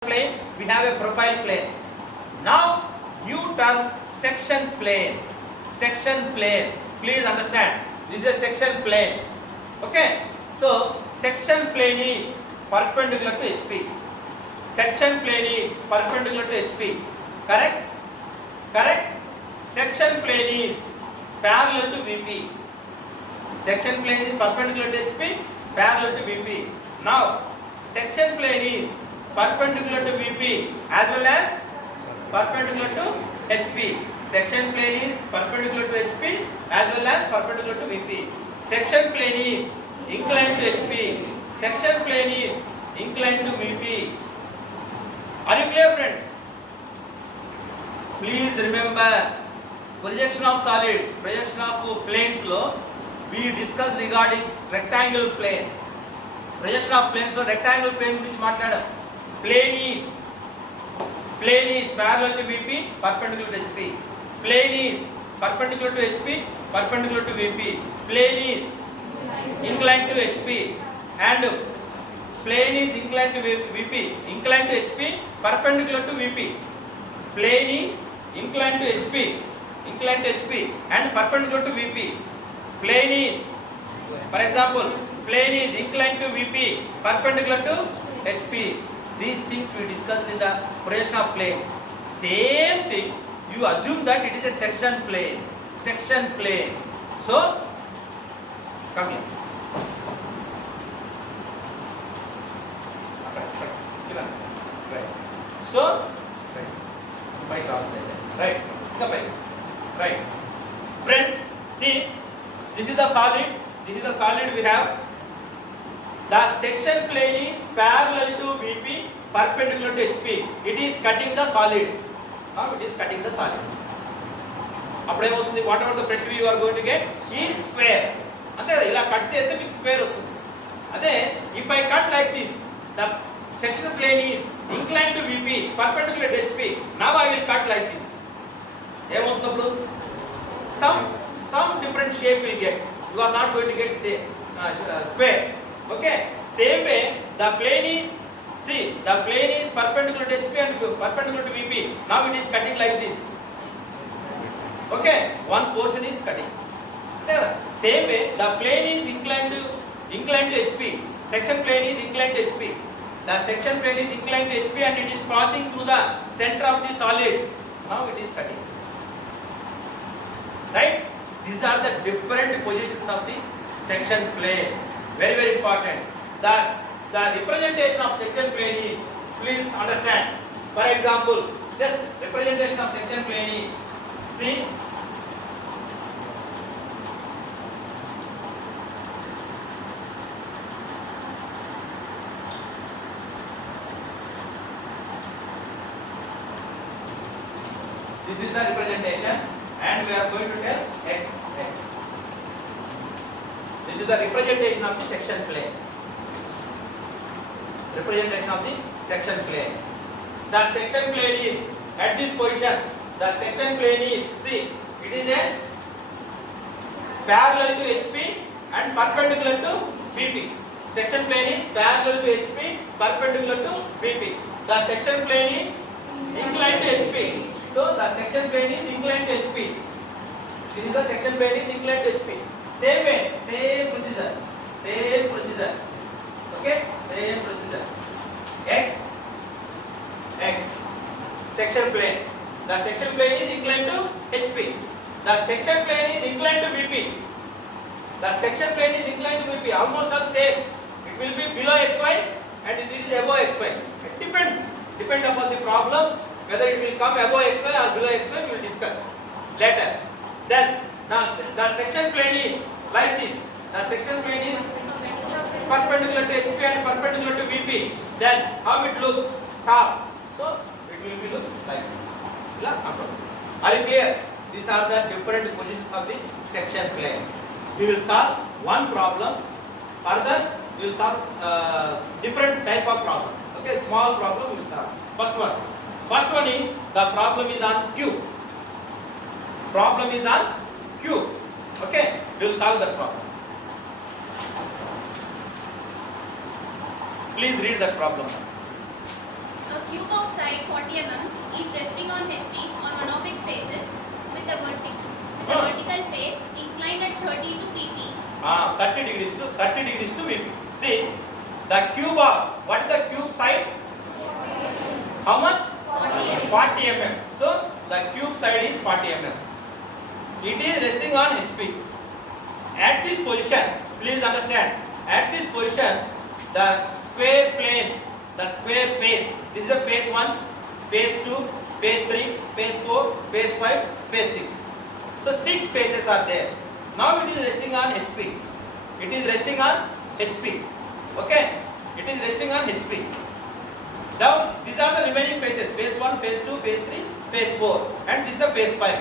plane, we have a profile plane. Now, new term section plane. Section plane. Please understand, this is a section plane. Okay. So, section plane is perpendicular to HP. Section plane is perpendicular to HP. Correct? Correct? Section plane is parallel to VP. Section plane is perpendicular to HP, parallel to VP. Now, section plane is perpendicular to VP as well as perpendicular to HP. Section plane is perpendicular to HP as well as perpendicular to VP. Section plane is inclined to HP. Section plane is inclined to VP. Are you clear, friends? Please remember, projection of solids, projection of planes lo we discussed regarding rectangle plane. Projection of planes lo rectangle plane gurinchi maatladam. Plane is parallel to VP, perpendicular to HP. Plane is perpendicular to HP, perpendicular to VP. Plane is inclined to HP and plane is inclined to VP, inclined to HP, perpendicular to VP. Plane is inclined to HP and perpendicular to VP. Plane is, for example, plane is inclined to VP, perpendicular to HP. These things we discussed in the projection of planes. Same thing, you assume that it is a section plane. Section plane. So, come here. So, right. Right. Friends, see, this is the solid. This is the solid we have. The section plane is parallel to VP, perpendicular to HP. It is cutting the solid. Now it is cutting the solid. Whatever the front view you are going to get is square. Ante ila cut cheste meeku square vastundi. Ade if I cut like this, the section plane is inclined to VP, perpendicular to HP. Now I will cut like this. Emoutunappudu some different shape will get. You are not going to get square. Okay. Same way, the plane is perpendicular to HP and perpendicular to VP. Now it is cutting like this. Okay. One portion is cutting. Same way, the plane is inclined to HP. Section plane is inclined to HP. The section plane is inclined to HP and it is passing through the center of the solid. Now it is cutting. Right? These are the different positions of the section plane. Very, very important. The representation of section plane is, please understand. For example, just representation of section plane is, see, this is the representation and we are going to tell x. This is the representation of the section plane. Representation of the section plane. The section plane is at this position. The section plane is, see, it is a parallel to HP and perpendicular to VP. Section plane is parallel to HP, perpendicular to VP. The section plane is inclined to HP. So the section plane is inclined to HP. This is the section plane is inclined to HP. Same way, same procedure. Okay, same procedure. X. Section plane. The section plane is inclined to HP. The section plane is inclined to VP. The section plane is inclined to VP. Almost all same. It will be below XY and it is above XY. It depends upon the problem whether it will come above XY or below XY. We will discuss later. Then now the section plane is like this. The section plane is perpendicular to HP and perpendicular to VP. Then how it looks? Top. So it will be look like this. Are you clear? These are the different positions of the section plane. We will solve one problem. Further, we will solve different type of problem. Okay, small problem we will solve. First one is the problem is on Q. Problem is on Q. Okay, we will solve that problem. Please read that problem. A cube of side 40 mm is resting on HP on one of its faces with a vertical face inclined at 32 VP. 30 degrees to VP. See, the cube of, what is the cube side? How much? 40 mm. So, the cube side is 40 mm. It is resting on HP. At this position, please understand, at this position, the square plane, the square face, this is the phase 1, phase 2, phase 3, phase 4, phase 5, phase 6. So 6 phases are there. Now it is resting on HP. It is resting on HP. Okay? It is resting on HP. Now these are the remaining phases. Phase 1, phase 2, phase 3, phase 4. And this is the phase 5.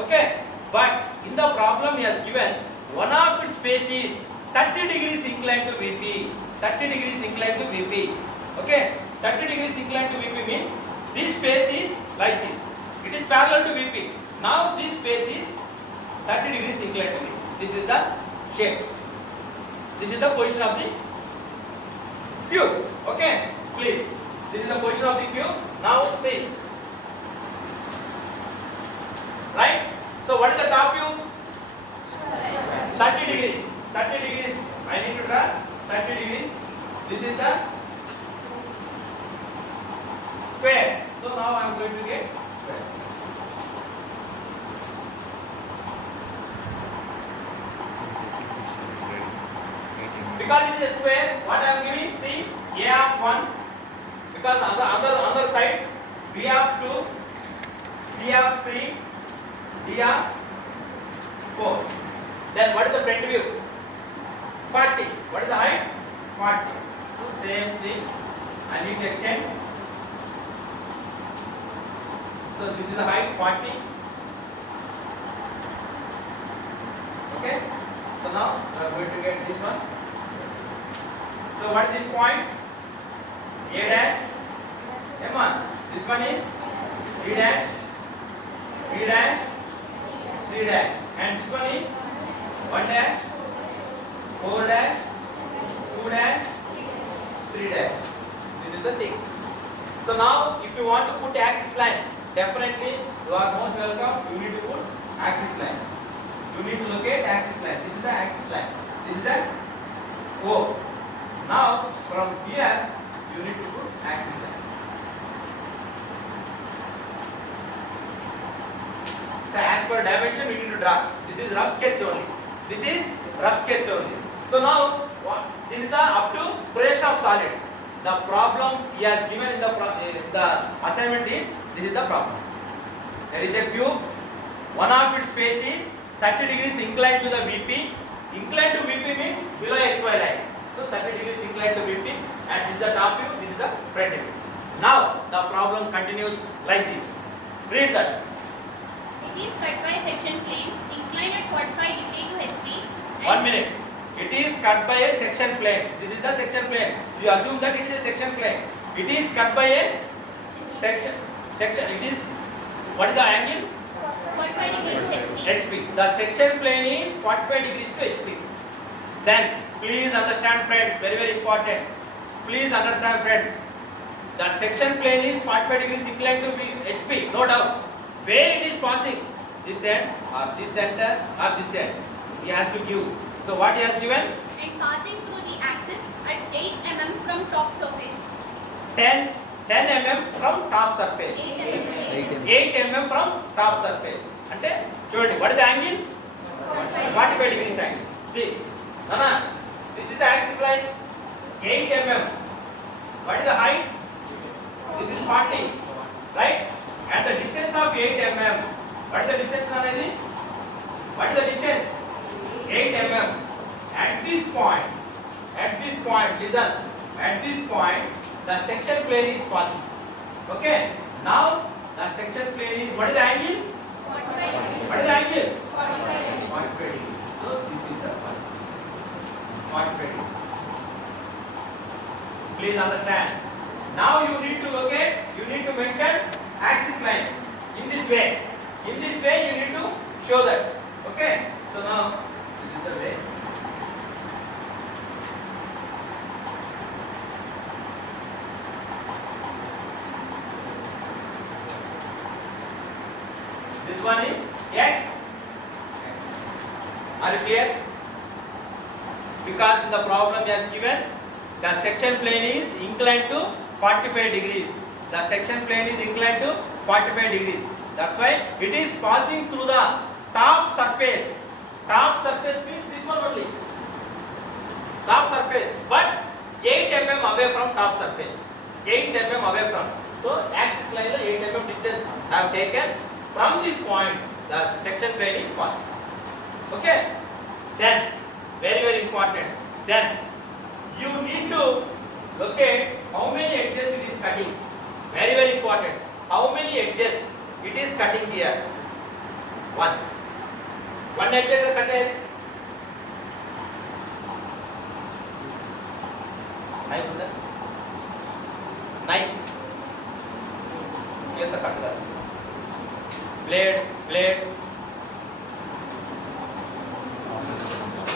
Okay? But in the problem he has given, one of its face is 30 degrees inclined to VP. 30 degrees inclined to VP. Okay? 30 degrees inclined to VP means this face is like this. It is parallel to VP. Now this face is 30 degrees inclined to VP. This is the shape. This is the position of the cube. Okay? Please. This is the position of the cube. Now see. Right? So what is the top view? 30 degrees. 30 degrees. I need to draw 30 degrees. This is the square. So now I am going to get square. Because it is a square, what I am giving? See, A of 1. Because on the other side, B of 2, C of 3, D of 4. Then what is the front view? 40. What is the height? 40. So same thing. I need to extend. So this is the height 40. Okay. So now we are going to get this one. So what is this point? A dash, M1. This one is D dash, B dash, C dash. And this one is 1 dash, 4 dash, 2 dash, 3 dash. This is the thing. So now if you want to put axis line, definitely you are most welcome. You need to put axis line. You need to locate axis line. This is the axis line. This is the O. Now from here you need to put axis line. So as per dimension you need to draw. This is rough sketch only. This is rough sketch only. So now this is the up to projection of solids. The problem he has given in the assignment is, this is the problem. There is a cube. One of its face is 30 degrees inclined to the VP. Inclined to VP means below XY line. So 30 degrees inclined to VP, and this is the top view, this is the front view. Now the problem continues like this. Read that. It is cut by a section plane inclined at 45 degree to HP. 1 minute. It is cut by a section plane. This is the section plane. You assume that it is a section plane. It is cut by a section. It is, what is the angle? 45 degrees to HP. HP. The section plane is 45 degrees to HP. Then please understand friends, very very important. Please understand friends. The section plane is 45 degrees inclined to HP, no doubt. Where it is passing? This end or this center or this end. He has to give. So what he has given? And passing through the axis at 8 mm from top surface. 10 mm from top surface. 8 mm. 8 mm from top surface. అంటే చూడండి, what is the angle? 45 degrees angle. See, Nana, this is the axis line. 8 mm. What is the height? This is 40, right? And the distance of 8 mm. What is the distance, Nana? What is the distance? 8 mm. At this point, listen. At this point, the section plane is passing. Okay. Now the section plane is, what is the angle? 45 degrees. What is the angle? 45 degrees. 45 degrees. So this is the 45 degrees. Please understand. Now you need to locate, you need to mention axis line in this way. In this way you need to show that. Okay. So now this is the way. This one is x. Are you clear? Because in the problem he has given the section plane is inclined to 45 degrees. The section plane is inclined to 45 degrees. That's why it is passing through the top surface. Top surface means this one only. Top surface, but 8 mm away from top surface. 8 mm away from. So axis line 8 mm distance I have taken from this point. The section plane is passing. Okay. Then very important. Then you need to locate how many edges it is cutting. Very important. How many edges it is cutting here? One. One edge is cut. Knife is there? Knife. Here the cut. Blade.